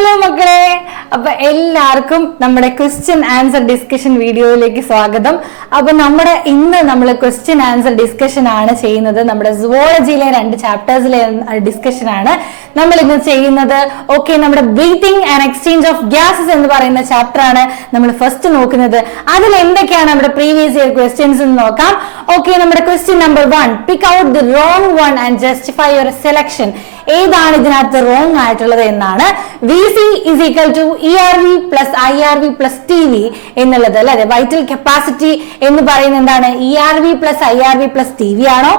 Hello മക്കളെ, അപ്പൊ എല്ലാവർക്കും നമ്മുടെ ക്വസ്റ്റ്യൻ ആൻസർ ഡിസ്കഷൻ വീഡിയോയിലേക്ക് സ്വാഗതം. അപ്പൊ ഇന്ന് നമ്മൾ ക്വസ്റ്റ്യൻ ആൻസർ ഡിസ്കഷൻ ആണ് ചെയ്യുന്നത്. നമ്മുടെ സുവോളജിയിലെ 2 ചാപ്റ്റേഴ്സിലെ ഡിസ്കഷൻ ആണ് നമ്മൾ ഇന്ന് ചെയ്യുന്നത്. ഓക്കെ, നമ്മുടെ breathing and exchange of gases എന്ന് പറയുന്ന ചാപ്റ്റർ ആണ് നമ്മൾ ഫസ്റ്റ് നോക്കുന്നത്. അതിൽ എന്തൊക്കെയാണ് നമ്മുടെ പ്രീവിയസ് ഇയർ ക്വസ്റ്റ്യൻസ് എന്ന് നോക്കാം. ഓക്കെ, നമ്മുടെ question number 1, pick out the wrong one and justify your selection. ഏതാണ് ഇതിനകത്ത് റോങ് ആയിട്ടുള്ളത് എന്നാണ്. VC is equal to ERV plus IRV plus TV എന്നുള്ളത് അല്ലെ. വൈറ്റൽ കപ്പാസിറ്റി എന്ന് പറയുന്നത് എന്താണ്? ERV plus IRV plus TV ആണോ?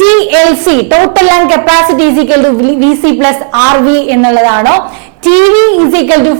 TLC total lung capacity is equal to VC plus RV എന്നുള്ളതാണോ? TV is equal to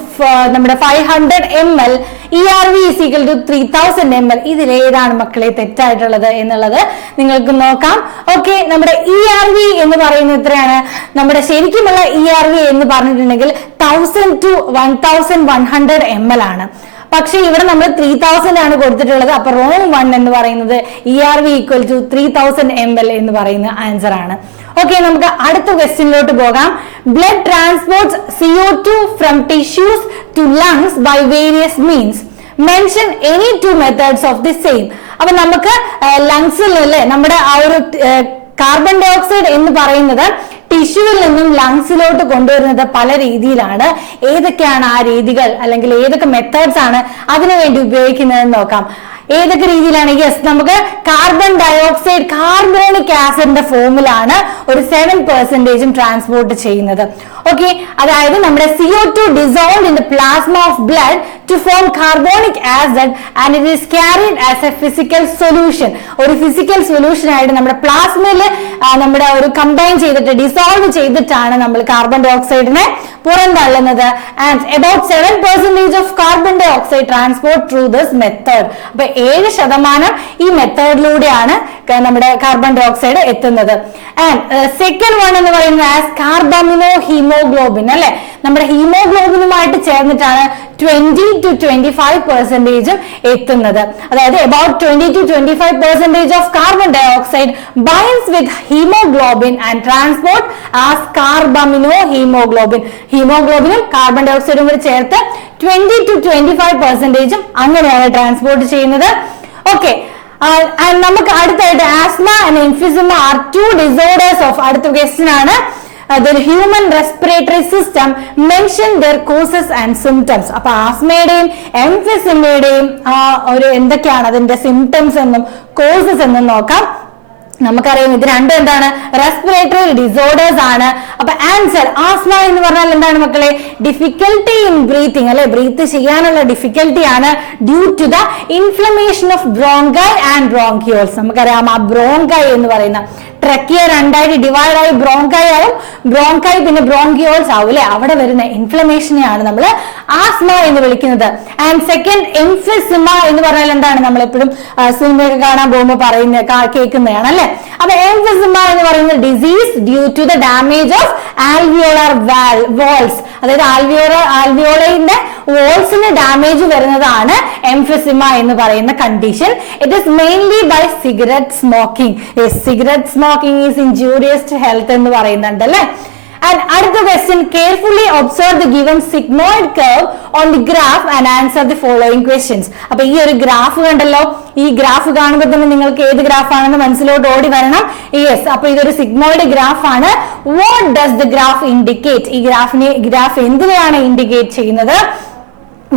നമ്മുടെ 500 ml, ERV is equal to 3000 ml. ഇതിലേതാണ് മക്കളെ തെറ്റായിട്ടുള്ളത് എന്നുള്ളത് നിങ്ങൾക്ക് നോക്കാം. ഓക്കെ, നമ്മുടെ ERV എന്ന് പറയുന്നത് എത്രയാണ്? നമ്മുടെ ശരിക്കുമുള്ള ERV എന്ന് പറഞ്ഞിട്ടുണ്ടെങ്കിൽ 1000 to 1100 ml ആണ്. പക്ഷെ ഇവിടെ നമ്മൾ 3000 ആണ് കൊടുത്തിട്ടുള്ളത്. അപ്പൊ റോങ് വൺ എന്ന് പറയുന്നത് ERV ഈക്വൽ ടു 3000 ml എന്ന് പറയുന്ന ആൻസർ ആണ്. ഓക്കെ, നമുക്ക് അടുത്ത ക്വസ്റ്റ്യനിലോട്ട് പോകാം. Blood transports CO2 from tissues to lungs by various means. Mention any 2 methods of the same. അപ്പൊ നമുക്ക് ലങ്സിൽ അല്ലേ നമ്മുടെ ആ ഒരു കാർബൺ ഡൈ ഓക്സൈഡ് എന്ന് പറയുന്നത് ടിഷ്യൂവിൽ നിന്നും ലങ്സിലോട്ട് കൊണ്ടുവരുന്നത് പല രീതിയിലാണ്. ഏതൊക്കെയാണ് ആ രീതികൾ, അല്ലെങ്കിൽ ഏതൊക്കെ മെത്തേഡ്സ് ആണ് അതിനുവേണ്ടി ഉപയോഗിക്കുന്നതെന്ന് നോക്കാം. ഏതൊക്കെ രീതിയിലാണ്? യെസ്, നമുക്ക് കാർബൺ ഡൈ ഓക്സൈഡ് കാർബോണിക് ആസിഡിന്റെ ഫോമിലാണ് ഒരു 7% ട്രാൻസ്പോർട്ട് ചെയ്യുന്നത്. ഓക്കെ, അതായത് നമ്മുടെ CO2 dissolved in the plasma of blood to form carbonic acid and it is carried as a physical solution. ഒരു ഫിസിക്കൽ സൊല്യൂഷൻ ആയിട്ട് നമ്മുടെ പ്ലാസ്മയിൽ നമ്മുടെ ഒരു കമ്പൈൻ ചെയ്തിട്ട് ഡിസോൾവ് ചെയ്തിട്ടാണ് നമ്മൾ കാർബൺ ഡൈ ഓക്സൈഡിനെ പുറന്തള്ളുന്നത്. And about 7% of carbon dioxide transport through this method. അപ്പൊ 7% ഈ മെത്തേഡിലൂടെയാണ് നമ്മുടെ കാർബൺ ഡൈ ഓക്സൈഡ് എത്തുന്നത്. ആൻഡ് സെക്കൻഡ് വൺ എന്ന് പറയുന്നത് ആസ് കാർബാമിനോ ഹീമോഗ്ലോബിൻ അല്ലെ. നമ്മുടെ ഹീമോഗ്ലോബിനുമായിട്ട് ചേർന്നിട്ടാണ് 20 to 25% എത്തുന്നത്. അതായത് about 20 to 25% of carbon dioxide binds with hemoglobin and transport as carbamino hemoglobin. ഹീമോഗ്ലോബിനും കാർബൺ ഡൈ ഓക്സൈഡും കൂടി ചേർത്ത് 20 to 25% അങ്ങനെയാണ് ട്രാൻസ്പോർട്ട് ചെയ്യുന്നത്. ഓക്കെ, നമുക്ക് അടുത്തായിട്ട് asthma and emphysema are 2 disorders of. അടുത്ത ക്വസ്റ്റ്യൻ ആണ് the human respiratory system, mention their causes and symptoms. അപ്പൊ ആസ്മയുടെയും എംഫിസിമയുടെയും ഒരു എന്തൊക്കെയാണ് അതിന്റെ സിംറ്റംസ് എന്നും കോസസ് എന്നും നോക്കാം. നമുക്കറിയാം ഇത് രണ്ടും എന്താണ്? റെസ്പിറേറ്ററി ഡിസോർഡേഴ്സ് ആണ്. അപ്പൊ ആൻസർ ആസ്മ എന്ന് പറഞ്ഞാൽ എന്താണ് മക്കളെ? ഡിഫിക്കൽട്ടി ഇൻ ബ്രീത്തിങ് അല്ലെ. ബ്രീത്ത് ചെയ്യാനുള്ള ഡിഫിക്കൽട്ടി ആണ് due to the inflammation of bronchi and bronchioles. നമുക്കറിയാം ആ ബ്രോങ്കൈ എന്ന് പറയുന്ന ട്രക്കിയ രണ്ടായിട്ട് ഡിവൈഡ് ആയി ബ്രോങ്കൈ ആവും, ബ്രോങ്കൈ പിന്നെ ബ്രോങ്കിയോൾസ് ആവും അല്ലെ. അവിടെ വരുന്ന ഇൻഫ്ലമേഷനെയാണ് നമ്മൾ ആസ്മ എന്ന് വിളിക്കുന്നത്. ആൻഡ് സെക്കൻഡ് എംഫിസിമ എന്ന് പറഞ്ഞാൽ എന്താണ്? നമ്മളെപ്പോഴും സിനിമയൊക്കെ കാണാൻ പോകുമ്പോൾ കേൾക്കുന്നതാണ് അല്ലെ. അപ്പൊ എംഫിസിമ എന്ന് പറയുന്നത് disease due to the damage of alveolar walls. അതായത് ആൽവിയോളയുടെ വോൾസിന് ഡാമേജ് വരുന്നതാണ് എംഫിസിമ എന്ന് പറയുന്ന condition. It is mainly by cigarette smoking. Cigarette smoking is injurious to health എന്ന് പറയുന്നുണ്ട് അല്ലെ. ആൻഡ് അടുത്ത question, carefully observe the given sigmoid curve on the graph and answer the following questions. അപ്പൊ ഈ ഒരു ഗ്രാഫ് കണ്ടല്ലോ. ഈ ഗ്രാഫ് കാണുമ്പോൾ തന്നെ നിങ്ങൾക്ക് ഏത് ഗ്രാഫ് ആണെന്ന് മനസ്സിലോട്ട് ഓടി വരണം. യെസ്, അപ്പൊ ഇതൊരു സിഗ്മോയിഡ് ഗ്രാഫ് ആണ്. What does the graph indicate? ഈ ഗ്രാഫ് എന്തിനെയാണ് ഇൻഡിക്കേറ്റ് ചെയ്യുന്നത്?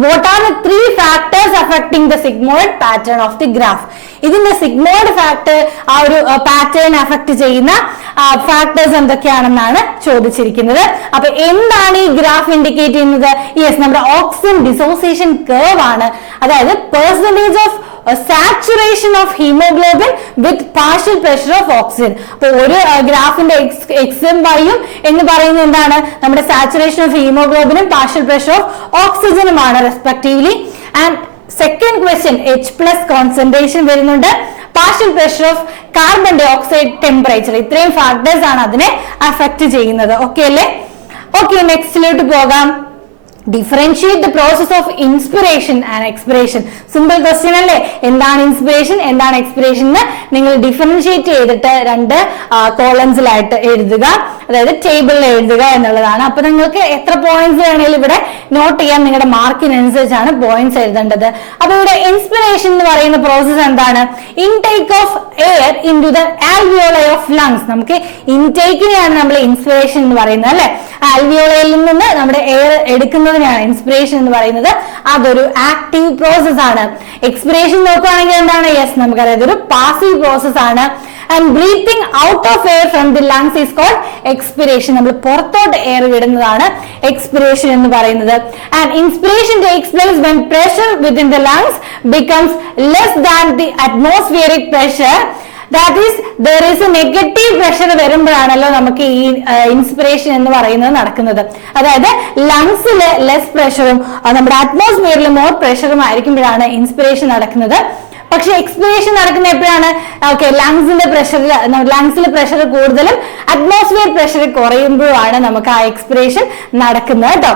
What are the 3 factors affecting the sigmoid pattern of the graph? ഇതിന്റെ സിഗ്മോയിഡ് ഫാക്ടർ ആ ഒരു പാറ്റേൺ അഫക്ട് ചെയ്യുന്ന ഫാക്ടേഴ്സ് എന്തൊക്കെയാണെന്നാണ് ചോദിച്ചിരിക്കുന്നത്. അപ്പൊ എന്താണ് ഈ ഗ്രാഫ് ഇൻഡിക്കേറ്റ് ചെയ്യുന്നത്? യെസ്, നമ്മുടെ ഓക്സിജൻ ഡിസോസിയേഷൻ കർവ് ആണ്. അതായത് percentage of saturation of haemoglobin with partial pressure of oxygen. അപ്പൊ ഒരു ഗ്രാഫിന്റെ എക്സും വൈയും എന്ന് പറയുന്നത് എന്താണ്? നമ്മുടെ സാച്ചുറേഷൻ ഓഫ് ഹീമോഗ്ലോബിനും പാർഷ്യൽ പ്രഷർ ഓഫ് ഓക്സിജനുമാണ് respectively. And second question, H+ concentration വരുന്നുണ്ട്, partial pressure of carbon dioxide, temperature. ഇത്രയും ഫാക്ടേഴ്സ് ആണ് അതിനെ അഫക്ട് ചെയ്യുന്നത്. ഓക്കെ അല്ലേ? ഓക്കെ, നെക്സ്റ്റിലോട്ട് പോകാം. Differentiate the process of inspiration and expiration. Simple question അല്ലേ? എന്താണ് ഇൻസ്പിറേഷൻ, എന്താണ് എക്സ്പിറേഷൻ എന്ന് നിങ്ങൾ ഡിഫറൻഷിയേറ്റ് ചെയ്തിട്ട് 2 കോളംസിലായിട്ട് എഴുതുക. അതായത് ടേബിളിൽ എഴുതുക എന്നുള്ളതാണ്. അപ്പൊ നിങ്ങൾക്ക് എത്ര പോയിന്റ്സ് വേണമെങ്കിലും ഇവിടെ നോട്ട് ചെയ്യാൻ, നിങ്ങളുടെ മാർക്കിനനുസരിച്ചാണ് പോയിന്റ്സ് എഴുതേണ്ടത്. അപ്പൊ ഇവിടെ ഇൻസ്പിറേഷൻ എന്ന് പറയുന്ന പ്രോസസ് എന്താണ്? Intake of air into the alveoli of lungs. നമുക്ക് ഇൻടേക്കിനെയാണ് നമ്മൾ ഇൻസ്പിറേഷൻ എന്ന് പറയുന്നത് അല്ലെ. ആൽവിയോളയിൽ നിന്ന് നമ്മുടെ എയർ എടുക്കുന്നതിനാണ് ഇൻസ്പിറേഷൻ എന്ന് പറയുന്നത്. അതൊരു ആക്റ്റീവ് പ്രോസസ് ആണ്. എക്സ്പിറേഷൻ നോക്കുകയാണെങ്കിൽ എന്താണ്? യെസ്, നമുക്കറിയാം ഇതൊരു പാസീവ് പ്രോസസ് ആണ്. And breathing out of air from the lungs is called expiration. നമ്മൾ പുറത്തോട്ട് എയർ വിടുന്നതാണ് എക്സ്പിറേഷൻ എന്ന് പറയുന്നത്. And inspiration takes place when pressure within the lungs becomes less than the atmospheric pressure. That is, there is a negative pressure വരുമ്പോഴാണല്ലോ നമുക്ക് ഈ inspiration എന്ന് പറയുന്നത് നടക്കുന്നത്. അതായത് ലങ്സില് ലെസ് പ്രഷറും നമ്മുടെ അറ്റ്മോസ്ഫിയറിൽ മോർ പ്രഷറും ആയിരിക്കുമ്പോഴാണ് ഇൻസ്പിറേഷൻ നടക്കുന്നത്. പക്ഷെ എക്സ്പിറേഷൻ നടക്കുന്ന എപ്പോഴാണ്? ഓക്കെ, ലങ്സിലെ പ്രഷർ കൂടുതലും അറ്റ്മോസ്ഫിയർ പ്രഷർ കുറയുമ്പോഴാണ് നമുക്ക് ആ എക്സ്പിറേഷൻ നടക്കുന്നത് കേട്ടോ.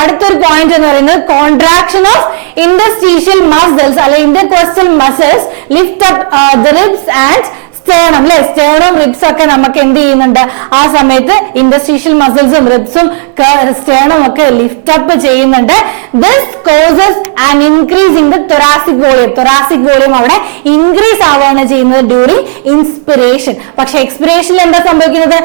അടുത്തൊരു പോയിന്റ് എന്ന് പറയുന്നത് കോൺട്രാക്ഷൻ ഓഫ് ഇന്റർസ്റ്റീഷ്യൽ മസിൽസ് അല്ലെ intercostal muscles lift up the ribs and sternum അല്ലെ. സ്റ്റേണും റിബ്സും ഒക്കെ നമുക്ക് എന്ത് ചെയ്യുന്നുണ്ട്? ആ സമയത്ത് ഇന്റർസ്റ്റീഷ്യൽ മസിൽസും റിബ്സും സ്റ്റേണും ഒക്കെ ലിഫ്റ്റ് അപ്പ് ചെയ്യുന്നുണ്ട്. This causes an increase in the thoracic volume. Thoracic volume അവിടെ ഇൻക്രീസ് ആവുകയാണ് ചെയ്യുന്നത് ഡ്യൂറിങ് ഇൻസ്പിറേഷൻ. പക്ഷെ എക്സ്പിറേഷനിൽ എന്താ സംഭവിക്കുന്നത്?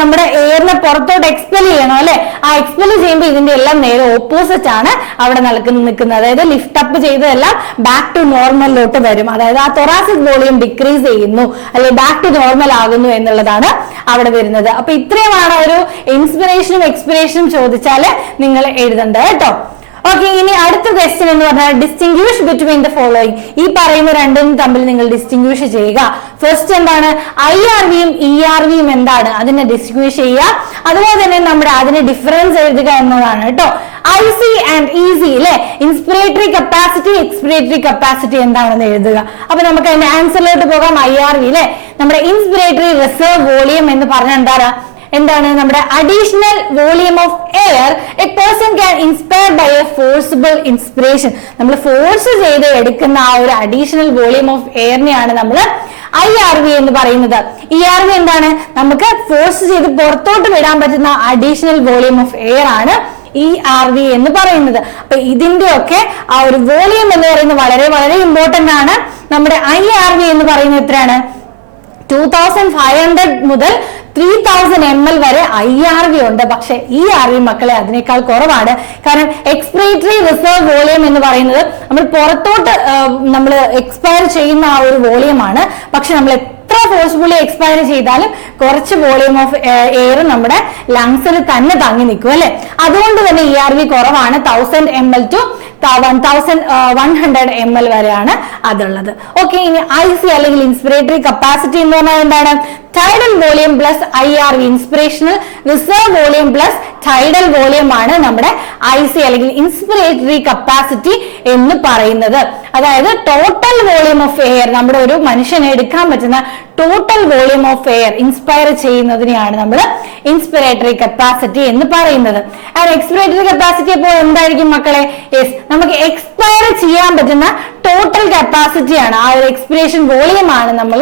നമ്മുടെ എയറിനെ പുറത്തോട്ട് എക്സ്പെൽ ചെയ്യണം അല്ലെ. ആ എക്സ്പെൽ ചെയ്യുമ്പോൾ ഇതിന്റെ എല്ലാം നേരെ ഓപ്പോസിറ്റ് ആണ് അവിടെ നിൽക്കുന്നത്. അതായത് ലിഫ്റ്റ് അപ്പ് ചെയ്തതെല്ലാം ബാക്ക് ടു നോർമലിലോട്ട് വരും. അതായത് ആ തൊറാസിക് വോളിയം ഡിക്രീസ് ചെയ്യുന്നു, ബാക്ക് ടു നോർമൽ ആകുന്നു എന്നുള്ളതാണ് അവിടെ വരുന്നത്. അപ്പൊ ഇത്രയുമാണ് ഒരു ഇൻസ്പിറേഷനും എക്സ്പിറേഷനും ചോദിച്ചാല് നിങ്ങൾ എഴുതേണ്ടത് കേട്ടോ. ഓക്കെ, ഇനി അടുത്ത ക്വസ്റ്റ്യൻ എന്ന് പറഞ്ഞാൽ ഡിസ്റ്റിംഗ്വിഷ് ബിറ്റ്വീൻ ദ ഫോളോയിങ്. ഈ പറയുന്ന രണ്ടും തമ്മിൽ നിങ്ങൾ ഡിസ്റ്റിംഗ്വിഷ് ചെയ്യുക. ഫസ്റ്റ് എന്താണ്? IRVയും ERVയും എന്താണ്? അതിനെ ഡിസ്റ്റിംഗ്വിഷ് ചെയ്യുക. അതുപോലെ തന്നെ നമ്മുടെ അതിന് ഡിഫറൻസ് എഴുതുക എന്നതാണ് കേട്ടോ. IC ആൻഡ് EC അല്ലെ, ഇൻസ്പിറേറ്ററി കപ്പാസിറ്റി എക്സ്പിറേറ്ററി കപ്പാസിറ്റി എന്താണെന്ന് എഴുതുക. അപ്പൊ നമുക്ക് അതിന്റെ ആൻസറിലോട്ട് പോകാം. IRV അല്ലെ, നമ്മുടെ ഇൻസ്പിറേറ്ററി റിസർവ് വോളിയം എന്ന് പറഞ്ഞാൽ എന്താണ്? നമ്മുടെ additional volume of air a person can inspire by a forcible inspiration. നമ്മൾ ഫോഴ്സ് ചെയ്ത് എടുക്കുന്ന ആ ഒരു അഡീഷണൽ വോളിയം ഓഫ് എയറിനെയാണ് നമ്മൾ IRV എന്ന് പറയുന്നത്. ERV എന്താണ്? നമുക്ക് ഫോഴ്സ് ചെയ്ത് പുറത്തോട്ട് വിടാൻ പറ്റുന്ന അഡീഷണൽ വോളിയം ഓഫ് എയർ ആണ് ERV എന്ന് പറയുന്നത്. അപ്പൊ ഇതിന്റെ ഒക്കെ ആ ഒരു വോളിയം എന്ന് പറയുന്നത് വളരെ വളരെ ഇമ്പോർട്ടന്റ് ആണ്. നമ്മുടെ IRV എന്ന് പറയുന്നത് എത്രയാണ്? 2500 മുതൽ 3000 ml വരെ IRV ഉണ്ട്. പക്ഷെ ERV മക്കളെ അതിനേക്കാൾ കുറവാണ്. കാരണം എക്സ്പിറേറ്ററി റിസർവ് വോളിയം എന്ന് പറയുന്നത് നമ്മൾ പുറത്തോട്ട് നമ്മൾ എക്സ്പയർ ചെയ്യുന്ന ആ ഒരു വോളിയമാണ്. പക്ഷെ നമ്മൾ എത്ര ഫോഴ്സ്ഫുള്ളി എക്സ്പയർ ചെയ്താലും കുറച്ച് വോളിയം ഓഫ് എയർ നമ്മുടെ ലങ്സിൽ തന്നെ തങ്ങി നിൽക്കും അല്ലെ. അതുകൊണ്ട് തന്നെ ERV കുറവാണ്. 1000 ml to 1100 ml വരെയാണ് അതുള്ളത്. ഓക്കെ, ഇനി IC അല്ലെങ്കിൽ ഇൻസ്പിറേറ്ററി കപ്പാസിറ്റി എന്ന് പറഞ്ഞാൽ എന്താണ്? Tidal volume plus IRV, inspirational reserve volume plus tidal volume ആണ് നമ്മുടെ IC അല്ലെങ്കിൽ ഇൻസ്പിറേറ്ററി കപ്പാസിറ്റി എന്ന് പറയുന്നത്. അതായത് ടോട്ടൽ വോളിയം ഓഫ് എയർ, നമ്മുടെ ഒരു മനുഷ്യനെ എടുക്കാൻ പറ്റുന്ന total volume of air inspire ചെയ്യുന്നതിനെയാണ് നമ്മൾ ഇൻസ്പിറേറ്ററി കപ്പാസിറ്റി എന്ന് പറയുന്നത്. എക്സ്പിറേറ്ററി കപ്പാസിറ്റി അപ്പോൾ എന്തായിരിക്കും മക്കളെ? യെസ്, നമുക്ക് എക്സ്പയർ ചെയ്യാൻ പറ്റുന്ന ടോട്ടൽ കപ്പാസിറ്റിയാണ്, ആ ഒരു എക്സ്പിറേഷൻ വോളിയം ആണ് നമ്മൾ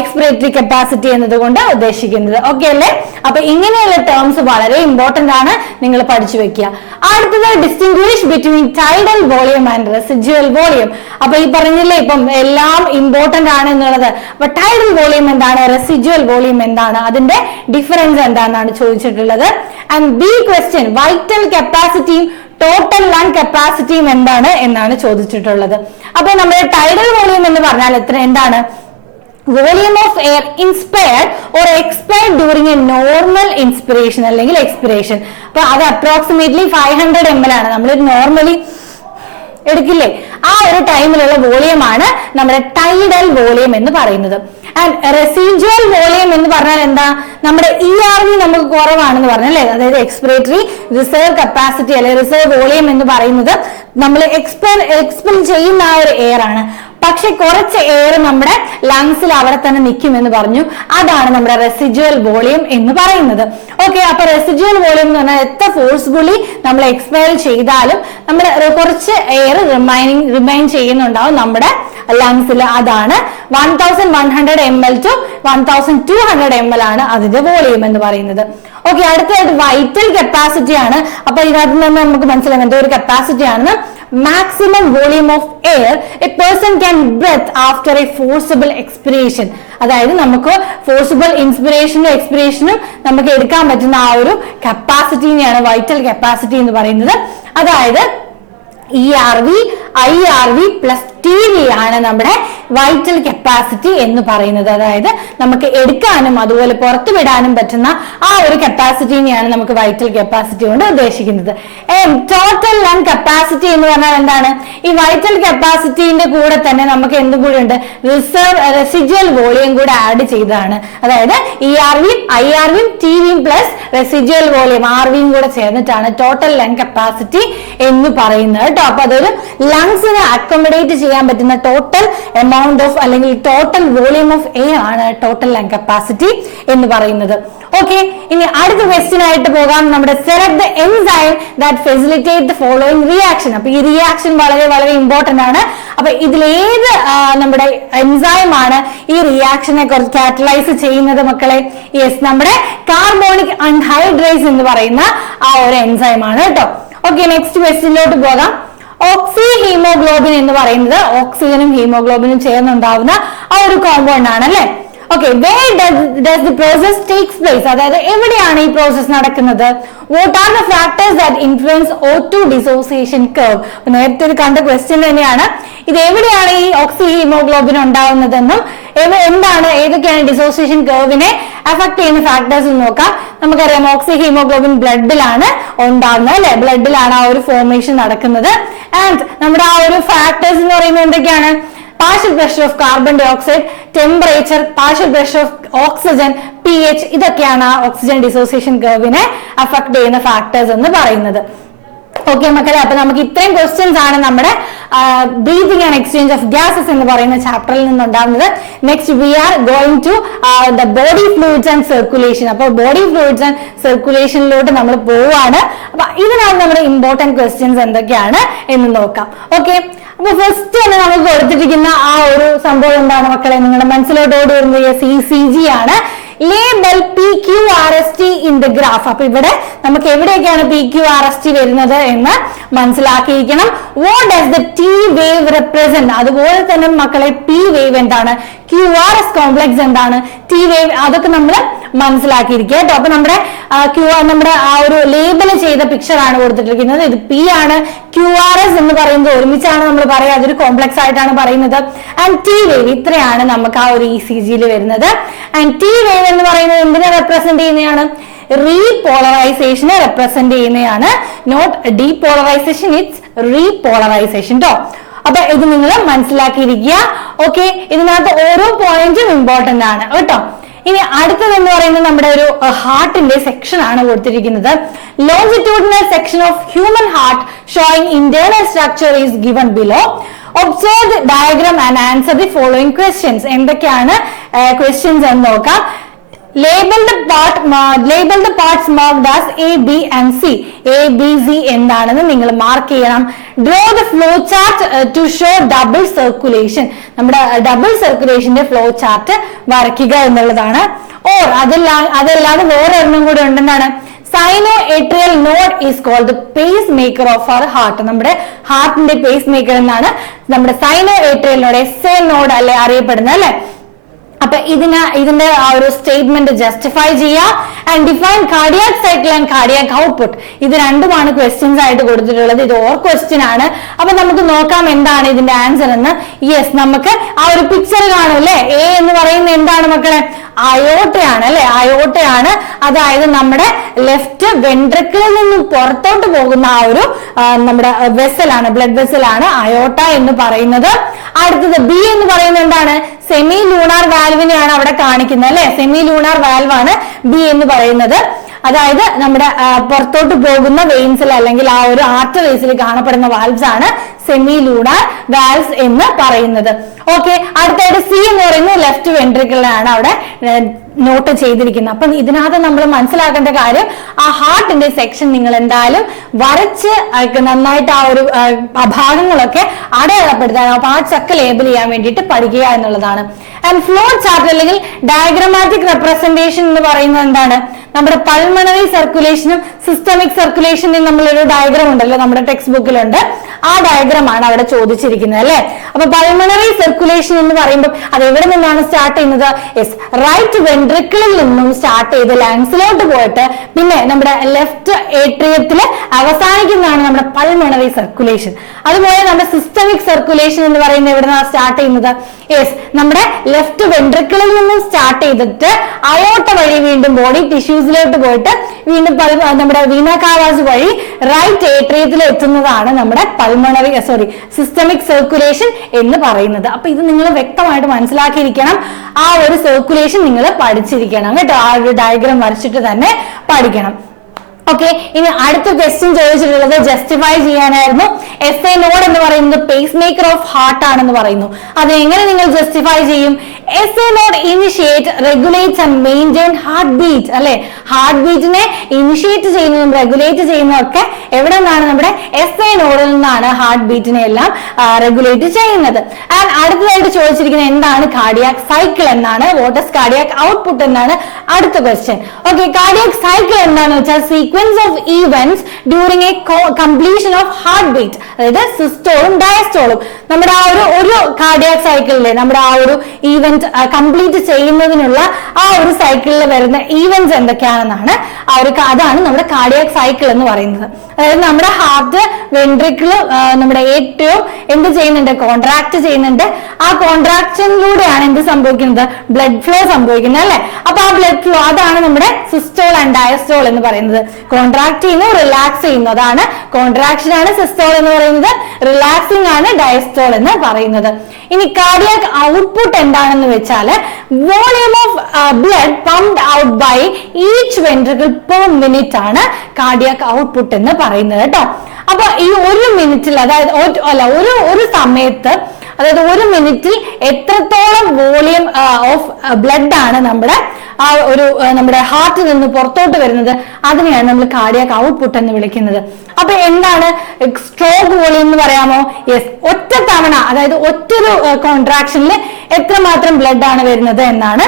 എക്സ്പിറേറ്ററി കപ്പാസിറ്റി എന്നതുകൊണ്ട് ഉദ്ദേശിക്കുന്നത്. ഓക്കെ അല്ലേ? അപ്പൊ ഇങ്ങനെയുള്ള ടേംസ് വളരെ ഇമ്പോർട്ടന്റ് ആണ്, നിങ്ങൾ പഠിച്ചു വെക്കുക. അടുത്തത് distinguish between tidal volume and residual volume. അപ്പൊ ഈ പറഞ്ഞില്ലേ ഇപ്പം എല്ലാം ഇമ്പോർട്ടന്റ് ആണ് എന്നുള്ളത്. അപ്പൊ ടൈഡൽ വോളിയം എന്താണ്? റെസിഡ്യുവൽ വോളിയം എന്താണ്? അതിന്റെ ഡിഫറൻസ് എന്താണെന്നാണ് ചോദിച്ചിട്ടുള്ളത്. ആൻഡ് ബി ക്വസ്റ്റ്യൻ, വൈറ്റൽ കപ്പാസിറ്റിയും ടോട്ടൽ ലങ് കപ്പാസിറ്റിയും എന്താണ് എന്നാണ് ചോദിച്ചിട്ടുള്ളത്. അപ്പൊ നമ്മുടെ ടൈഡൽ വോളിയം എന്ന് പറഞ്ഞാൽ എന്താണ്? Volume of air inspired or expired during A normal inspiration അല്ലെങ്കിൽ എക്സ്പിറേഷൻ. അപ്പൊ അത് അപ്രോക്സിമേറ്റ്ലി 500 ml ആണ്. നമ്മൾ നോർമലി എടുക്കില്ലേ, ആ ഒരു ടൈമിലുള്ള വോളിയമാണ് നമ്മുടെ ടൈഡൽ വോളിയം എന്ന് പറയുന്നത്. ആൻഡ് റെസിഡ്യുവൽ വോളിയം എന്ന് പറഞ്ഞാൽ എന്താ? നമ്മുടെ ERV നമുക്ക് കുറവാണെന്ന് പറഞ്ഞല്ലേ, അതായത് എക്സ്പിറേറ്ററി റിസർവ് കപ്പാസിറ്റി അല്ലെങ്കിൽ റിസർവ് വോളിയം എന്ന് പറയുന്നത് നമ്മൾ എക്സ്പെൽ ചെയ്യുന്ന ആ ഒരു എയർ ആണ്. പക്ഷെ കുറച്ച് എയർ നമ്മുടെ ലങ്സിൽ അവിടെ തന്നെ നിൽക്കുമെന്ന് പറഞ്ഞു. അതാണ് നമ്മുടെ റെസിഡ്യുവൽ വോളിയം എന്ന് പറയുന്നത്. ഓക്കെ, അപ്പൊ റെസിഡ്യുവൽ വോളിയം എന്ന് പറഞ്ഞാൽ എത്ര ഫോഴ്സ്ഫുള്ളി നമ്മൾ എക്സ്പയർ ചെയ്താലും നമ്മുടെ കുറച്ച് എയർ റിമൈൻ ചെയ്യുന്നുണ്ടാവും നമ്മുടെ ലങ്സിൽ. അതാണ് 1100 ml to 1200 ml ആണ് അതിന്റെ വോളിയം എന്ന് പറയുന്നത്. ഓക്കെ, അടുത്തതായിട്ട് വൈറ്റൽ കപ്പാസിറ്റി ആണ്. അപ്പൊ ഇതിനകത്ത് നിന്ന് നമുക്ക് മനസ്സിലാകും എന്തോ ഒരു കപ്പാസിറ്റി ആണെന്ന്. Maximum volume of air a person can breathe after a forcible expiration. അതായത് നമുക്ക് ഫോഴ്സിബിൾ ഇൻസ്പിറേഷനും എക്സ്പിറേഷനും നമുക്ക് എടുക്കാൻ പറ്റുന്ന ആ ഒരു കപ്പാസിറ്റിനെയാണ് വൈറ്റൽ കപ്പാസിറ്റി എന്ന് പറയുന്നത്. അതായത് ERV, IRV പ്ലസ് TV ആണ് നമ്മുടെ വൈറ്റൽ കപ്പാസിറ്റി എന്ന് പറയുന്നത്. അതായത് നമുക്ക് എടുക്കാനും അതുപോലെ പുറത്തു വിടാനും പറ്റുന്ന ആ ഒരു കപ്പാസിറ്റിനെയാണ് നമുക്ക് വൈറ്റൽ കപ്പാസിറ്റി കൊണ്ട് ഉദ്ദേശിക്കുന്നത്. ടോട്ടൽ ലങ് കപ്പാസിറ്റി എന്ന് പറഞ്ഞാൽ എന്താണ്? ഈ വൈറ്റൽ കപ്പാസിറ്റിന്റെ കൂടെ തന്നെ നമുക്ക് എന്തും കൂടെ ഉണ്ട്, റെസിഡ്യുവൽ വോളിയം കൂടെ ആഡ് ചെയ്തതാണ്. അതായത് ERV, IRV, TV plus residual volume RV കൂടെ ചേർന്നിട്ടാണ് ടോട്ടൽ ലങ് കപ്പാസിറ്റി എന്ന് പറയുന്നത് കേട്ടോ. അപ്പൊ അതൊരു ലങ്സിനെ അക്കോമഡേറ്റ് ചെയ്യാൻ പറ്റുന്ന ടോട്ടൽ എമൗണ്ട് ഓഫ് അല്ലെങ്കിൽ ടോട്ടൽ വോളിയം ഓഫ് എയർ ആണ് ടോട്ടൽ ലങ് കപ്പാസിറ്റി എന്ന് പറയുന്നത്. ഓക്കെ, ഇനി അടുത്ത ക്വസ്റ്റ്യൻ ആയിട്ട് പോകാം. നമ്മുടെ select the enzyme that facilitate the following reaction. അപ്പൊ ഈ റിയാക്ഷൻ വളരെ വളരെ ഇമ്പോർട്ടന്റ് ആണ്. അപ്പൊ ഇതിലേത് നമ്മുടെ എൻസൈം ആണ് ഈ റിയാക്ഷനെ കാറ്റലൈസ് ചെയ്യുന്നത് മക്കളെ? യെസ്, നമ്മുടെ കാർബോണിക് അൺഹൈഡ്രേസ് എന്ന് പറയുന്ന ആ ഒരു എൻസൈം ആണ് കേട്ടോ. ഓക്കെ, നെക്സ്റ്റ് ക്വസ്റ്റ്യനിലോട്ട് പോകാം. ഓക്സി ഹീമോഗ്ലോബിൻ എന്ന് പറയുന്നത് ഓക്സിജനും ഹീമോഗ്ലോബിനും ചേർന്നുണ്ടാവുന്ന ആ ഒരു കോമ്പൗണ്ട് ആണ് അല്ലെ? Okay, where does the process takes place? അതായത് എവിടെയാണ് ഈ പ്രോസസ് നടക്കുന്നത്? What are the factors that influence O2 dissociation curve? നേരത്തെ ഒരു കണ്ട ക്വസ്റ്റ്യൻ തന്നെയാണ്. ഇത് എവിടെയാണ് ഈ ഓക്സി ഹീമോഗ്ലോബിൻ ഉണ്ടാവുന്നതെന്നും എന്താണ് ഏതൊക്കെയാണ് ഡിസോസിയേഷൻ കർവിനെ അഫക്ട് ചെയ്യുന്ന ഫാക്ടേഴ്സ് എന്ന് നോക്കാം. നമുക്കറിയാം ഓക്സി ഹീമോഗ്ലോബിൻ ബ്ലഡിലാണ് ഉണ്ടാകുന്നത് അല്ലെ? ബ്ലഡിലാണ് ആ ഒരു ഫോർമേഷൻ നടക്കുന്നത്. ആൻഡ് നമ്മുടെ ആ ഒരു ഫാക്ടേഴ്സ് എന്ന് പറയുന്നത് എന്തൊക്കെയാണ്? Partial pressure of carbon dioxide, temperature, partial pressure of oxygen, pH, ഇതൊക്കെയാണ് ആ ഓക്സിജൻ ഡിസോസിയേഷൻ കർവിനെ അഫക്ട് ചെയ്യുന്ന ഫാക്ടേഴ്സ് എന്ന് പറയുന്നത്. ഓക്കെ മക്കളെ, അപ്പൊ നമുക്ക് ഇത്രയും ക്വസ്റ്റ്യൻസ് ആണ് നമ്മുടെ breathing and exchange of gases എന്ന് പറയുന്ന ചാപ്റ്ററിൽ നിന്നുണ്ടാകുന്നത്. Next we are going to the body fluids and circulation. അപ്പോൾ ബോഡി ഫ്ലൂയിഡ്സ് ആൻഡ് സർക്കുലേഷനിലോട്ട് നമ്മൾ പോവാണ്. അപ്പൊ ഇതിനാണ് നമ്മുടെ ഇമ്പോർട്ടന്റ് ക്വസ്റ്റ്യൻസ് എന്തൊക്കെയാണ് എന്ന് നോക്കാം. ഓക്കെ, അപ്പൊ ഫസ്റ്റ് തന്നെ നമുക്ക് കൊടുത്തിരിക്കുന്ന ആ ഒരു സംഭവം എന്താണ് മക്കളെ? നിങ്ങളുടെ മനസ്സിലോട്ട് ഓടി വരുന്നത് ECG ആണ്. Label PQRST in the graph. അപ്പൊ ഇവിടെ നമുക്ക് എവിടെയൊക്കെയാണ് PQRST വരുന്നത് എന്ന് മനസ്സിലാക്കിയിരിക്കണം. What does the T wave represent? അതുപോലെ തന്നെ മക്കളെ P വേവ് എന്താണ്, QRS കോംപ്ലക്സ് എന്താണ്, T വേവ്, അതൊക്കെ നമ്മൾ മനസ്സിലാക്കിയിരിക്കുക കേട്ടോ. അപ്പൊ നമ്മുടെ നമ്മുടെ ആ ഒരു ലേബൽ ചെയ്ത പിക്ചർ ആണ് കൊടുത്തിട്ടിരിക്കുന്നത്. ഇത് P ആണ്. QRS എന്ന് പറയുന്നത് ഒരുമിച്ചാണ് നമ്മൾ പറയുക, അതൊരു കോംപ്ലക്സ് ആയിട്ടാണ് പറയുന്നത്. ആൻഡ് T വേവ്, ഇത്രയാണ് നമുക്ക് ആ ഒരു ECGയിൽ വരുന്നത്. ആൻഡ് T വേവ് എന്ന് പറയുന്നത് എന്തിനെ റെപ്രസെന്റ് ചെയ്യുന്നതാണ്? റീപോളറൈസേഷനെ റെപ്രസെന്റ് ചെയ്യുന്നതാണ്. നോട്ട് ഡീപോളറൈസേഷൻ, ഇറ്റ്സ് റീപോളറൈസേഷൻ ട്ടോ. അപ്പൊ ഇത് നിങ്ങൾ മനസ്സിലാക്കിയിരിക്കുക. ഓക്കെ, ഇതിനകത്ത് ഓരോ പോയിന്റും ഇമ്പോർട്ടന്റ് ആണ് കേട്ടോ. ഇനി അടുത്തത് എന്ന് പറയുന്നത് നമ്മുടെ ഒരു ഹാർട്ടിന്റെ സെക്ഷൻ ആണ് കൊടുത്തിരിക്കുന്നത്. Longitudinal section of human heart showing internal structure is given below. Observe the diagram and answer the following questions. എന്തൊക്കെയാണ് ക്വസ്റ്റ്യൻസ് എന്ന് നോക്കാം. Label the parts marked as A, B and C. A, B, C എന്താണെന്ന് നിങ്ങൾ mark ചെയ്യണം. Draw the flow chart to show double circulation. നമ്മുടെ double സർക്കുലേഷന്റെ flow chart വരയ്ക്കുക എന്നുള്ളതാണ്. ഓർ അതല്ലാതെ വേറെ ഒരെണ്ണം കൂടി ഉണ്ടെന്നാണ്. Sino atrial node is called the pacemaker of our heart. നമ്മുടെ ഹാർട്ടിന്റെ പേസ് മേക്കർ എന്നാണ് നമ്മുടെ sino atrial node, SA node അല്ലെ അറിയപ്പെടുന്നത് അല്ലെ? അപ്പൊ ഇതിന്റെ ആ ഒരു സ്റ്റേറ്റ്മെന്റ് ജസ്റ്റിഫൈ ചെയ്യുക. And define cardiac cycle and cardiac output. ഇത് രണ്ടുമാണ് ക്വസ്റ്റ്യൻസ് ആയിട്ട് കൊടുത്തിട്ടുള്ളത്. ഇത് ഓർ ക്വസ്റ്റ്യൻ ആണ്. അപ്പൊ നമുക്ക് നോക്കാം എന്താണ് ഇതിന്റെ ആൻസർ എന്ന്. യെസ്, നമുക്ക് ആ ഒരു പിക്ചർ കാണും അല്ലെ? A എന്ന് പറയുന്നത് എന്താണ് മക്കളെ? അയോട്ടയാണ് അല്ലെ? അയോട്ടയാണ്. അതായത് നമ്മുടെ ലെഫ്റ്റ് വെൻട്രിക്കിളിൽ നിന്നും പുറത്തോട്ട് പോകുന്ന ആ ഒരു നമ്മുടെ വെസലാണ്, ബ്ലഡ് വെസലാണ് അയോട്ട എന്ന് പറയുന്നത്. അടുത്തത് B എന്ന് പറയുന്നത് എന്താണ്? സെമി ലൂണാർ വാൽവിനെയാണ് അവിടെ കാണിക്കുന്നത് അല്ലെ? സെമി ലൂണാർ വാൽവാണ് B എന്ന് പറയുന്നത്. അതായത് നമ്മുടെ പുറത്തോട്ട് പോകുന്ന വെയിൻസിൽ അല്ലെങ്കിൽ ആ ഒരു ആർട്ടറീസിൽ കാണപ്പെടുന്ന വാൽവ്സ് ആണ് സെമി ലൂണാർ വാൽവ്സ് എന്ന് പറയുന്നത്. ഓക്കെ, അടുത്തായിട്ട് സി എന്ന് പറയുന്നത് ലെഫ്റ്റ് വെൻട്രിക്കിളാണ് അവിടെ നോട്ട് ചെയ്തിരിക്കുന്നത്. അപ്പം ഇതിനകത്ത് നമ്മൾ മനസ്സിലാക്കേണ്ട കാര്യം, ആ ഹാർട്ടിന്റെ സെക്ഷൻ നിങ്ങൾ എന്തായാലും വരച്ച് നന്നായിട്ട് ആ ഒരു ഭാഗങ്ങളൊക്കെ അടയാളപ്പെടുത്താൻ, ആ പാർട്സ് ഒക്കെ ലേബൽ ചെയ്യാൻ വേണ്ടിയിട്ട് പഠിക്കുക എന്നുള്ളതാണ്. ആൻഡ് ഫ്ലോ ചാർട്ട് അല്ലെങ്കിൽ ഡയഗ്രമാറ്റിക് റെപ്രസെന്റേഷൻ എന്ന് പറയുന്നത് എന്താണ്? നമ്മുടെ പൾമണറി സർക്കുലേഷനും സിസ്റ്റമിക് സർക്കുലേഷനും നമ്മളൊരു ഡയഗ്രാം ഉണ്ടല്ലോ നമ്മുടെ ടെക്സ്റ്റ് ബുക്കിലുണ്ട്. ആ ഡയഗ്രാം ആണ് അവിടെ ചോദിച്ചിരിക്കുന്നത് അല്ലെ. അപ്പൊ പൾമണറി സർക്കുലേഷൻ എന്ന് പറയുമ്പോൾ അത് എവിടെ നിന്നാണ് സ്റ്റാർട്ട് ചെയ്യുന്നത്? യെസ്, റൈറ്റ് വെൻട്രിക്കിളിൽ നിന്നും സ്റ്റാർട്ട് ചെയ്ത് ലങ്സിലോട്ട് പോയിട്ട് പിന്നെ നമ്മുടെ ലെഫ്റ്റ് ഏട്രിയത്തിൽ അവസാനിക്കുന്നതാണ് നമ്മുടെ പൾമണറി സർക്കുലേഷൻ. അതുപോലെ നമ്മുടെ സിസ്റ്റമിക് സർക്കുലേഷൻ എന്ന് പറയുന്നത് എവിടെ നിന്നാണ് സ്റ്റാർട്ട് ചെയ്യുന്നത്? യെസ്, നമ്മുടെ ലെഫ്റ്റ് വെൻട്രിക്കിളിൽ നിന്നും സ്റ്റാർട്ട് ചെയ്തിട്ട് അയോട്ട വഴി വീണ്ടും ബോഡി ടിഷ്യൂസിലോട്ട് പോയിട്ട് വീണ്ടും നമ്മുടെ വീന കാവാസ് വഴി റൈറ്റ് ഏട്രിയത്തിൽ എത്തുന്നതാണ് നമ്മുടെ സിസ്റ്റമിക് സർക്കുലേഷൻ എന്ന് പറയുന്നത്. അപ്പൊ ഇത് നിങ്ങൾ വ്യക്തമായിട്ട് മനസ്സിലാക്കിയിരിക്കണം. ആ ഒരു സർക്കുലേഷൻ നിങ്ങൾ പഠിച്ചിരിക്കണം കേട്ടോ. ആ ഒരു ഡയഗ്രാം വരച്ചിട്ട് തന്നെ പഠിക്കണം. ഓക്കെ, ഇനി അടുത്ത ക്വസ്റ്റ്യൻ ചോദിച്ചിട്ടുള്ളത് ജസ്റ്റിഫൈ ചെയ്യാനായിരുന്നു. എസ് എ നോഡ് എന്ന് പറയുന്നത് പേസ് മേക്കർ ഓഫ് ഹാർട്ട് ആണെന്ന് പറയുന്നു. അത് എങ്ങനെ നിങ്ങൾ ജസ്റ്റിഫൈ ചെയ്യും? S A node initiate, regulates and maintain heart beat അല്ലെ. ഹാർട്ട് ബീറ്റിനെ ഇനിഷ്യേറ്റ് ചെയ്യുന്നതും റെഗുലേറ്റ് ചെയ്യുന്നതും ഒക്കെ എവിടെ നിന്നാണ്? നമ്മുടെ എസ് എ നോഡിൽ നിന്നാണ് ഹാർട്ട് ബീറ്റിനെ എല്ലാം റെഗുലേറ്റ് ചെയ്യുന്നത്. ആൻഡ് അടുത്തതായിട്ട് ചോദിച്ചിരിക്കുന്നത് എന്താണ് കാർഡിയാക് സൈക്കിൾ എന്നാണ്. വാട്ട് ഈസ് കാർഡിയാക് ഔട്ട്പുട്ട് എന്നാണ് അടുത്ത ക്വസ്റ്റ്യൻ. ഓക്കെ, കാർഡിയാക് സൈക്കിൾ എന്താണെന്ന് വെച്ചാൽ sequence of events during a completion of heartbeat, അതായത് സിസ്റ്റോളും ഡയസ്റ്റോളും. നമ്മുടെ ആ ഒരു കാർഡിയാക് സൈക്കിളിലെ നമ്മുടെ ആ ഒരു ഈവന്റ് കംപ്ലീറ്റ് ചെയ്യുന്നതിനുള്ള ആ ഒരു സൈക്കിളിൽ വരുന്ന ഈവന്റ്സ് എന്തൊക്കെയാണെന്നാണ് അതാണ് നമ്മുടെ കാർഡിയാക് സൈക്കിൾ എന്ന് പറയുന്നത്. അതായത് നമ്മുടെ ഹാർട്ട് വെൻട്രിക്കിളും നമ്മുടെ ഏറ്റവും എന്ത് ചെയ്യുന്നുണ്ട്? കോൺട്രാക്ട് ചെയ്യുന്നുണ്ട്. ആ കോൺട്രാക്ഷനിലൂടെയാണ് എന്ത് സംഭവിക്കുന്നത്? ബ്ലഡ് ഫ്ലോ സംഭവിക്കുന്നത് അല്ലെ. അപ്പൊ ആ ബ്ലഡ് ഫ്ലോ അതാണ് നമ്മുടെ സിസ്റ്റോൾ ആൻഡ് ഡയസ്റ്റോൾ എന്ന് പറയുന്നത്. കോൺട്രാക്ട് ചെയ്യുന്നു, റിലാക്സ് ചെയ്യുന്നു, അതാണ് കോൺട്രാക്ഷൻ ആണ് സിസ്റ്റോൾ എന്ന് പറയുന്നത്. റിലാക്സിംഗ് ആണ് ഡയസ്റ്റോൾ എന്ന് പറയുന്നത്. ഇനി കാർഡിയാക് ഔട്ട്പുട്ട് എന്താണെന്ന് വെച്ചാൽ volume of blood pumped out by each ventricle per minute ആണ് കാർഡിയാക് ഔട്ട്പുട്ട് എന്ന് പറയുന്നത് കേട്ടോ. അപ്പൊ ഈ ഒരു മിനിറ്റിൽ, അതായത് ഒരു സമയത്ത്, അതായത് ഒരു മിനിറ്റിൽ എത്രത്തോളം വോളിയം ഓഫ് ബ്ലഡ് ആണ് നമ്മുടെ ഹാർട്ടിൽ നിന്ന് പുറത്തോട്ട് വരുന്നത്, അതിനെയാണ് നമ്മൾ കാർഡിയാക് ഔട്ട്പുട്ട് എന്ന് വിളിക്കുന്നത്. അപ്പൊ എന്താണ് സ്ട്രോക്ക് വോളിയം എന്ന് പറയാമോ? യെസ്, ഒറ്റ തവണ, അതായത് ഒറ്റൊരു കോൺട്രാക്ഷനിൽ എത്രമാത്രം ബ്ലഡ് ആണ് വരുന്നത് എന്നാണ്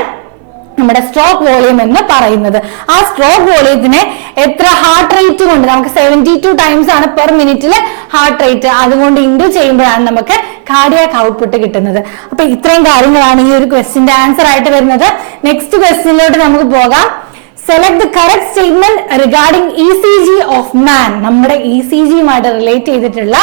നമ്മുടെ സ്ട്രോക്ക് വോളിയം എന്ന് പറയുന്നത്. ആ സ്ട്രോക്ക് വോളിയത്തിനെ എത്ര ഹാർട്ട് റേറ്റ് കൊണ്ട്, നമുക്ക് 72 ടൈംസ് ആണ് പെർ മിനിറ്റില് ഹാർട്ട് റേറ്റ്, അതുകൊണ്ട് ഇൻഡു ചെയ്യുമ്പോഴാണ് നമുക്ക് കാർഡിയാക് ഔട്ട്പുട്ട് കിട്ടുന്നത്. അപ്പൊ ഇത്രയും കാര്യങ്ങളാണ് ഈ ഒരു ക്വസ്റ്റിന്റെ ആൻസർ ആയിട്ട് വരുന്നത്. നെക്സ്റ്റ് ക്വസ്റ്റിനിലോട്ട് നമുക്ക് പോകാം. Select the correct statement regarding ECG of മാൻ. നമ്മുടെ ECGയുമായിട്ട് റിലേറ്റ് ചെയ്തിട്ടുള്ള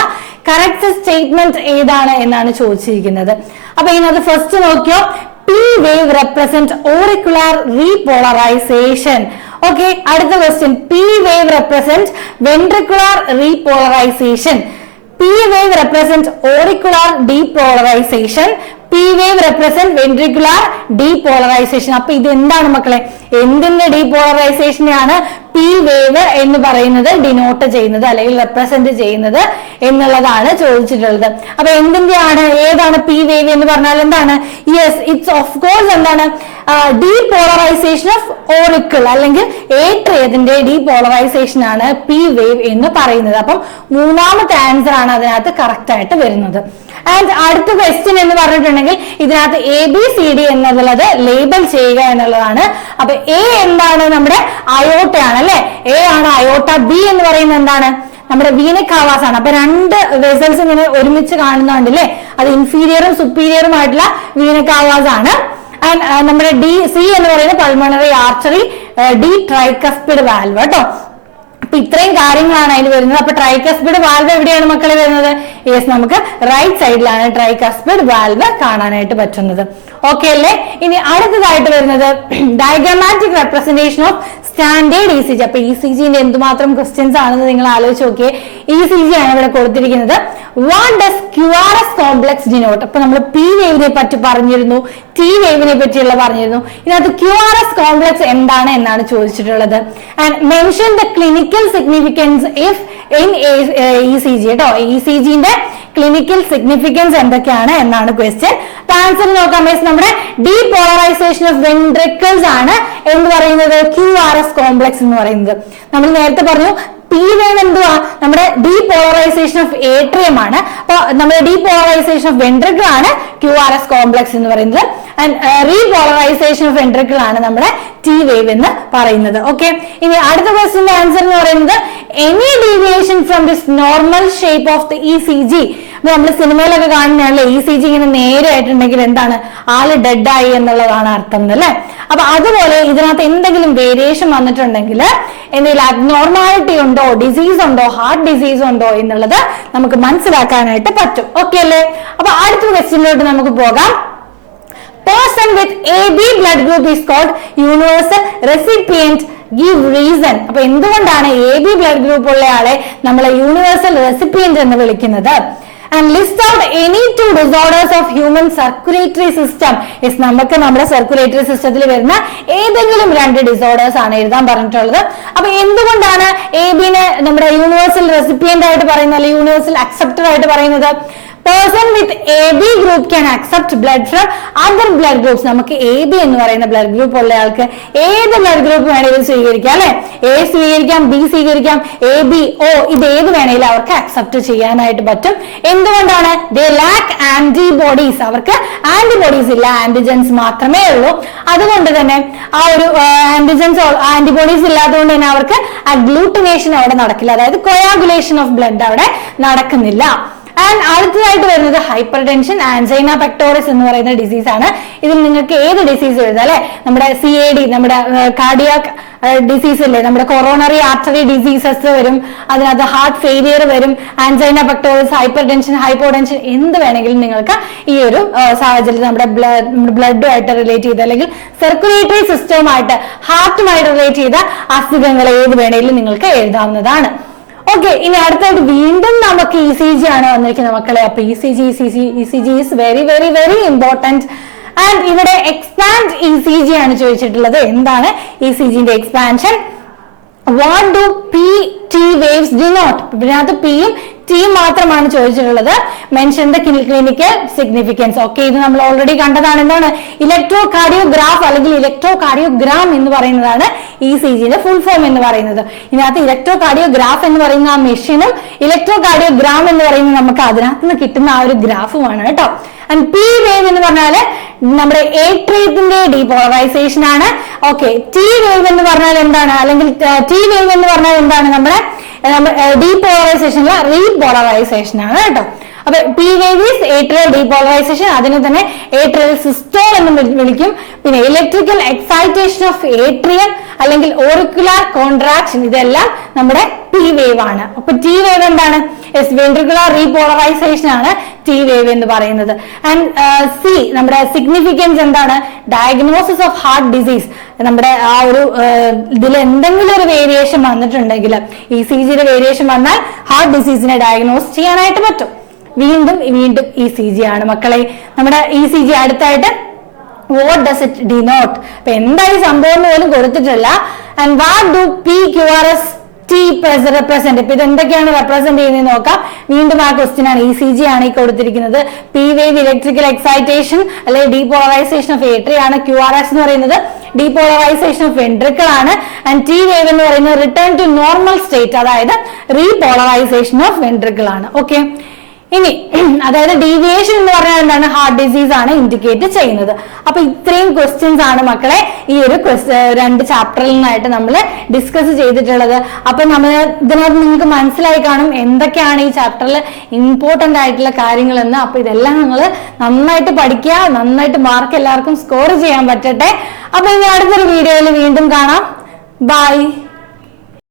കറക്റ്റ് സ്റ്റേറ്റ്മെന്റ് ഏതാണ് എന്നാണ് ചോദിച്ചിരിക്കുന്നത്. അപ്പൊ ഇതിനകത്ത് ഫസ്റ്റ് നോക്കിയോ, P wave represent auricular repolarization. Okay, അടുത്ത question, P wave represent ventricular repolarization. P wave represent auricular depolarization. P wave represent ventricular depolarization. അപ്പൊ ഇത് എന്താണ് മക്കളെ? എന്തിന്റെ ഡീപോളറൈസേഷനെയാണ് P വേവ് എന്ന് പറയുന്നത് ഡിനോട്ട് ചെയ്യുന്നത് അല്ലെങ്കിൽ റെപ്രസെന്റ് ചെയ്യുന്നത് എന്നുള്ളതാണ് ചോദിച്ചിട്ടുള്ളത്. അപ്പൊ എന്തിന്റെയാണ്, ഏതാണ് P വേവ് എന്ന് പറഞ്ഞാൽ എന്താണ്? യെസ്, ഇറ്റ്സ് ഓഫ് കോഴ്സ് എന്താണ്? ഡീപോളറൈസേഷൻ ഓഫ് ഓറിക്കിൾ അല്ലെങ്കിൽ ഏട്രിയത്തിന്റെ ഡീപോളറൈസേഷൻ ആണ് P വേവ് എന്ന് പറയുന്നത്. അപ്പം മൂന്നാമത്തെ ആൻസർ ആണ് അതിനകത്ത് കറക്റ്റ് ആയിട്ട് വരുന്നത്. ആൻഡ് അടുത്ത ക്വസ്റ്റ്യൻ എന്ന് പറഞ്ഞിട്ടുണ്ടെങ്കിൽ ഇതിനകത്ത് ABCD എന്നുള്ളത് ലേബൽ ചെയ്യുക എന്നുള്ളതാണ്. അപ്പൊ A എന്താണ്? നമ്മുടെ അയോട്ട ആണ് അല്ലെ. A ആണ് അയോട്ട. B എന്ന് പറയുന്നത് എന്താണ്? നമ്മുടെ വീന കാവാസ് ആണ്. അപ്പൊ രണ്ട് വെസൽസ് ഇങ്ങനെ ഒരുമിച്ച് കാണുന്നുണ്ടല്ലേ, അത് ഇൻഫീരിയറും സുപ്പീരിയറും ആയിട്ടുള്ള വീന കാവാസ് ആണ്. ആൻഡ് നമ്മുടെ C എന്ന് പറയുന്നത് pulmonary artery, D tricuspid valve കേട്ടോ. അപ്പൊ ഇത്രയും കാര്യങ്ങളാണ് അതിന് വരുന്നത്. അപ്പൊ ട്രൈകസ്പിഡ് വാൽവ് എവിടെയാണ് മക്കളെ വരുന്നത്? യെസ്, നമുക്ക് റൈറ്റ് സൈഡിലാണ് ട്രൈകസ്പിഡ് വാൽവ് കാണാനായിട്ട് പറ്റുന്നത്. ഓക്കെ അല്ലേ? ഇനി അടുത്തതായിട്ട് വരുന്നത് diagrammatic representation of standard ECG. അപ്പൊ ECGന്റെ എന്തുമാത്രം ക്വസ്റ്റ്യൻസ് ആണെന്ന് നിങ്ങൾ ആലോചിച്ച് നോക്കിയേ. ECG ആണ് ഇവിടെ കൊടുത്തിരിക്കുന്നത്. What does QRS complex denote? അപ്പൊ നമ്മൾ P വേവിനെ പറ്റി പറഞ്ഞിരുന്നു, T വേവിനെ പറ്റിയുള്ള പറഞ്ഞിരുന്നു. ഇതിനകത്ത് QRS കോംപ്ലക്സ് എന്താണ് എന്നാണ് ചോദിച്ചിട്ടുള്ളത്. And mention the clinical significance if in ECG കേട്ടോ. ECGന്റെ ക്ലിനിക്കൽ സിഗ്നിഫിക്കൻസ് എന്തൊക്കെയാണ് എന്നാണ് ക്വസ്റ്റ്യൻ. ആൻസർ നോക്കാം. നമ്മുടെ ഡീപോളറൈസേഷൻ ഓഫ് വെൻട്രിക്കിൾസ് ആണ് എന്ന് പറയുന്നത് QRS കോംപ്ലക്സ് എന്ന് പറയുന്നത്. നമ്മൾ നേരത്തെ പറഞ്ഞു P വേവ് എന്തുവാ? നമ്മുടെ ഡീപോളറൈസേഷൻ ഓഫ് ഏട്രിയം ആണ്. അപ്പൊ നമ്മുടെ ഡീപോളറൈസേഷൻ ഓഫ് വെൻട്രിക്കിൾ ആണ് QRS കോംപ്ലക്സ് എന്ന് പറയുന്നത്. ആൻഡ് റീപോളറൈസേഷൻ ഓഫ് വെൻട്രിക്കിൾ ആണ് നമ്മുടെ T വേവ് എന്ന് പറയുന്നത്. ഓക്കെ, ഇനി അടുത്ത ക്വസ്റ്റ്യന്റെ ആൻസർ എന്ന് പറയുന്നത് any deviation from this normal shape of the ECG. നമ്മൾ സിനിമയിലൊക്കെ കാണുന്നതാണല്ലോ ECG ഇങ്ങനെ നേരെ ആയിട്ടുണ്ടെങ്കിൽ എന്താണ്, ആള് ഡെഡ് ആയി എന്നുള്ളതാണ് അർത്ഥം അല്ലെ. അപ്പൊ അതുപോലെ ഇതിനകത്ത് എന്തെങ്കിലും വേരിയേഷൻ വന്നിട്ടുണ്ടെങ്കിൽ എന്തെങ്കിലും അബ്നോർമാലിറ്റി ഉണ്ടോ, ഡിസീസ് ഉണ്ടോ, ഹാർട്ട് ഡിസീസ് ഉണ്ടോ എന്നുള്ളത് നമുക്ക് മനസ്സിലാക്കാനായിട്ട് പറ്റും. ഓക്കെ അല്ലേ? അപ്പൊ അടുത്ത ക്വസ്റ്റ്യനിലോട്ട് നമുക്ക് പോകാം. Person with AB blood group is called universal recipient. Give reason. അപ്പൊ എന്തുകൊണ്ടാണ് AB blood group ഉള്ള ആളെ നമ്മൾ യൂണിവേഴ്സൽ റെസിപ്പിയന്റ് എന്ന് വിളിക്കുന്നത്? And list out any two disorders of human circulatory system. Yes, നമുക്ക് നമ്മുടെ സർക്കുലേറ്ററി സിസ്റ്റത്തിൽ വരുന്ന ഏതെങ്കിലും രണ്ട് ഡിസോർഡേഴ്സ് ആണ് എഴുതാൻ പറഞ്ഞിട്ടുള്ളത്. അപ്പൊ എന്തുകൊണ്ടാണ് എബിനെ നമ്മുടെ യൂണിവേഴ്സൽ റെസിപ്പിയന്റ് ആയിട്ട് പറയുന്നത്, അല്ലെങ്കിൽ യൂണിവേഴ്സൽ അക്സെപ്റ്റർ ആയിട്ട് പറയുന്നത്? Person with AB group can accept blood from other blood groups. നമുക്ക് AB എന്ന് പറയുന്ന ബ്ലഡ് ഗ്രൂപ്പ് ഉള്ള ആൾക്ക് ഏത് ബ്ലഡ് ഗ്രൂപ്പ് വേണമെങ്കിലും സ്വീകരിക്കാം അല്ലെ. A സ്വീകരിക്കാം, B സ്വീകരിക്കാം, AB, O ഇത് ഏത് വേണമെങ്കിലും അവർക്ക് അക്സെപ്റ്റ് ചെയ്യാനായിട്ട് പറ്റും. എന്തുകൊണ്ടാണ്? They lack antibodies. അവർക്ക് ആന്റിബോഡീസ് ഇല്ല, ആന്റിജൻസ് മാത്രമേ ഉള്ളൂ. അതുകൊണ്ട് തന്നെ ആ ഒരു ആന്റിബോഡീസ് ഇല്ലാത്തതുകൊണ്ട് തന്നെ അവർക്ക് അഗ്ലൂട്ടിനേഷൻ അവിടെ നടക്കില്ല, അതായത് കൊയാഗുലേഷൻ ഓഫ് ബ്ലഡ് അവിടെ നടക്കുന്നില്ല. ആൻഡ് അടുത്തതായിട്ട് വരുന്നത് ഹൈപ്പർ ടെൻഷൻ, ആൻജൈന പെക്ടോറിസ് എന്ന് പറയുന്ന ഡിസീസ് ആണ്. ഇതിൽ നിങ്ങൾക്ക് ഏത് ഡിസീസ് എഴുതാം അല്ലെ. നമ്മുടെ CAD, നമ്മുടെ കാർഡിയാക് ഡിസീസ് ഇല്ലേ, നമ്മുടെ കൊറോണറി ആർട്ടറി ഡിസീസസ് വരും, അതിനകത്ത് ഹാർട്ട് ഫെയിലിയർ വരും, angina pectoris, hyper tension, hypo tension എന്ത് വേണമെങ്കിലും നിങ്ങൾക്ക് ഈ ഒരു സാഹചര്യത്തിൽ നമ്മുടെ ബ്ലഡുമായിട്ട് റിലേറ്റ് ചെയ്ത് അല്ലെങ്കിൽ സർക്കുലേറ്ററി സിസ്റ്റവുമായിട്ട് ഹാർട്ടുമായിട്ട് റിലേറ്റ് ചെയ്ത അസുഖങ്ങൾ ഏത് വേണമെങ്കിലും നിങ്ങൾക്ക് എഴുതാവുന്നതാണ്. ഓക്കെ, ഇനി അടുത്തായിട്ട് വീണ്ടും നമുക്ക് ECG ആണ് വന്നിരിക്കുന്നത് മക്കളെ. അപ്പൊ ECG is very very very important. And ഇവിടെ എക്സ്പാൻഡ് ECG ആണ് ചോദിച്ചിട്ടുള്ളത്. എന്താണ് ECGന്റെ expansion? What do PT waves denote? ഇതിനകത്ത് Pയും Tയും മാത്രമാണ് ചോദിച്ചിട്ടുള്ളത്. Mention the clinical significance. Okay, ഇത് നമ്മൾ ഓൾറെഡി കണ്ടതാണ്. എന്താണ് ഇലക്ട്രോ കാർഡിയോഗ്രാഫ് അല്ലെങ്കിൽ ഇലക്ട്രോ കാർഡിയോഗ്രാം എന്ന് പറയുന്നതാണ് ECGയുടെ ഫുൾ ഫോം എന്ന് പറയുന്നത്. ഇതിനകത്ത് ഇലക്ട്രോ കാർഡിയോഗ്രാഫ് എന്ന് പറയുന്ന ആ മെഷീനും ഇലക്ട്രോ കാർഡിയോഗ്രാം എന്ന് പറയുന്നത് നമുക്ക് അതിനകത്ത് നിന്ന് കിട്ടുന്ന ആ ഒരു ഗ്രാഫുമാണ് കേട്ടോ. ആൻഡ് P വേവ് എന്ന് പറഞ്ഞാല് നമ്മുടെ ഏട്രിയത്തിന്റെ ഡീപോളറൈസേഷൻ ആണ്. ഓക്കെ, T വേവ് എന്ന് പറഞ്ഞാൽ എന്താണ്, അല്ലെങ്കിൽ T വേവ് എന്ന് പറഞ്ഞാൽ എന്താണ്, നമ്മുടെ ഡീപോളറൈസേഷൻ റീപോളറൈസേഷൻ ആണ് കേട്ടോ. അപ്പൊ P wave is atrial depolarisation, അതിനെ തന്നെ ഏട്രിയൽ സിസ്റ്റോൾ എന്ന് വിളിക്കും. പിന്നെ ഇലക്ട്രിക്കൽ എക്സൈറ്റേഷൻ ഓഫ് ഏട്രിയം അല്ലെങ്കിൽ ഓറിക്കുലാർ കോൺട്രാക്ഷൻ, ഇതെല്ലാം നമ്മുടെ P വേവ് ആണ്. അപ്പൊ T വേവ് എന്താണ്? വെൻട്രിക്കുലാർ റീപോളറൈസേഷൻ ആണ് T വേവ് എന്ന് പറയുന്നത്. ആൻഡ് C നമ്മുടെ സിഗ്നിഫിക്കൻസ് എന്താണ്? Diagnosis of heart disease. നമ്മുടെ ആ ഒരു ഇതിൽ എന്തെങ്കിലും ഒരു വേരിയേഷൻ വന്നിട്ടുണ്ടെങ്കിൽ, ECGയുടെ വേരിയേഷൻ വന്നാൽ ഹാർട്ട് ഡിസീസിനെ ഡയഗ്നോസ് ചെയ്യാനായിട്ട് പറ്റും. വീണ്ടും ECG ആണ് മക്കളെ. നമ്മുടെ ECG അടുത്തായിട്ട് what does it denote? അപ്പൊ എന്തായി സംഭവം പോലും കൊടുത്തിട്ടില്ല. And what do PQRS T represent? ഇപ്പൊ ഇത് എന്തൊക്കെയാണ് റെപ്രസെന്റ് ചെയ്യുന്നത് നോക്കാം. വീണ്ടും ആ ക്വസ്റ്റ്യൻ ആണ്. ECG ആണ് ഈ കൊടുത്തിരിക്കുന്നത്. P വേവ് ഇലക്ട്രിക്കൽ എക്സൈറ്റേഷൻ അല്ലെങ്കിൽ ഡീപോളറൈസേഷൻ ഓഫ് ഏട്രിയ ആണ്. QRS എന്ന് പറയുന്നത് ഡീപോളറൈസേഷൻ ഓഫ് വെൻട്രിക്കിൾ ആണ്. ആൻഡ് T വേവ് എന്ന് പറയുന്നത് റിട്ടേൺ ടു നോർമൽ സ്റ്റേറ്റ്, അതായത് റീപോളറൈസേഷൻ ഓഫ് വെൻട്രിക്കിൾ ആണ്. ഓക്കെ, ഇനി അതായത് ഡീവിയേഷൻ എന്ന് പറഞ്ഞാൽ എന്താണ്? ഹാർട്ട് ഡിസീസ് ആണ് ഇൻഡിക്കേറ്റ് ചെയ്യുന്നത്. അപ്പൊ ഇത്രയും ക്വസ്റ്റ്യൻസ് ആണ് മക്കളെ ഈ ഒരു രണ്ട് ചാപ്റ്ററിൽ നിന്നായിട്ട് നമ്മൾ ഡിസ്കസ് ചെയ്തിട്ടുള്ളത്. അപ്പൊ നമ്മൾ ഇതിനകത്ത് നിങ്ങൾക്ക് മനസ്സിലായി കാണും എന്തൊക്കെയാണ് ഈ ചാപ്റ്ററിൽ ഇമ്പോർട്ടന്റ് ആയിട്ടുള്ള കാര്യങ്ങൾ എന്ന്. അപ്പൊ ഇതെല്ലാം നിങ്ങൾ നന്നായിട്ട് പഠിക്കുക, നന്നായിട്ട് മാർക്ക് എല്ലാവർക്കും സ്കോർ ചെയ്യാൻ പറ്റട്ടെ. അപ്പൊ ഇനി അടുത്തൊരു വീഡിയോയിൽ വീണ്ടും കാണാം. ബൈ.